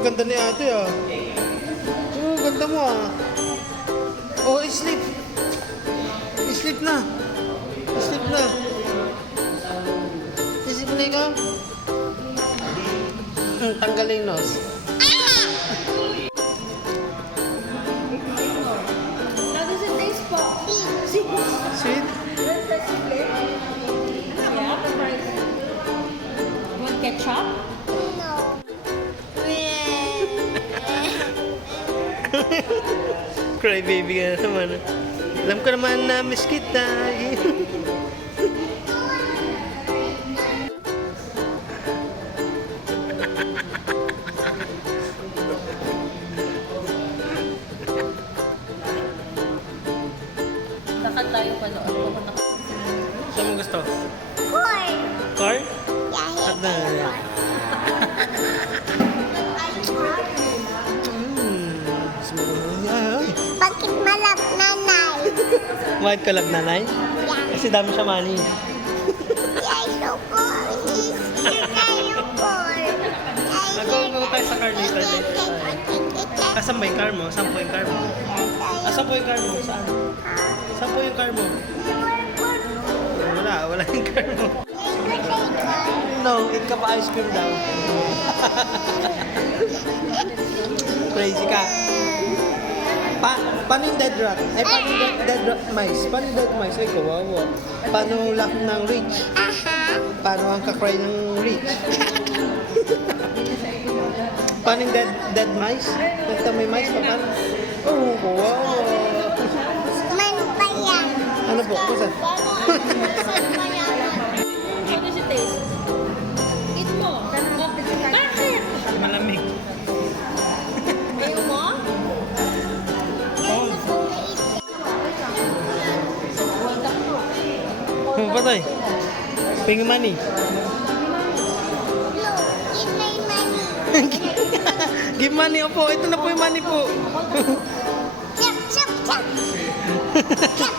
ganda ni ate ah. Oh, ganda mo ah. Oh, sleep. Sleep na. Sleep na. Sleep na ikaw. Tanggalin nose. How does it taste po? Sweet? Want ketchup? Cry baby ka na naman. Alam ko naman na miss kita. Lakad tayo pa noon. Saan mo gusto? Corn. Corn? Yeah, At na. bakit malap nanay? White kalab nanay? Yeah. Kasi dami siya money. Yeah, so corn. Kayo corn. Nag-go tayo sa car later. Asan ba yung car mo? Saan po yung car mo? Asan po yung car mo? Saan? Saan po yung car mo? Wala yung car mo. No, eat ka pa ice cream daw. Crazy ka. Paano yung dead rat? Ay, paano yung dead rat mice? Paano yung dead mice? Ay, kawawa. Paano lock ng rich? Paano ang kakry ng rich? Paano yung dead mice? Nagta may mice pa paano? Oh, kawawa. Man pa yan. Ano po? Kusan? How does it taste? Eat mo. Bakit? Malamig. Ayaw mo? Patay. Ping money. Give my money. Give money po. Ito na po yung money po. Chop, chop, chop. Chop,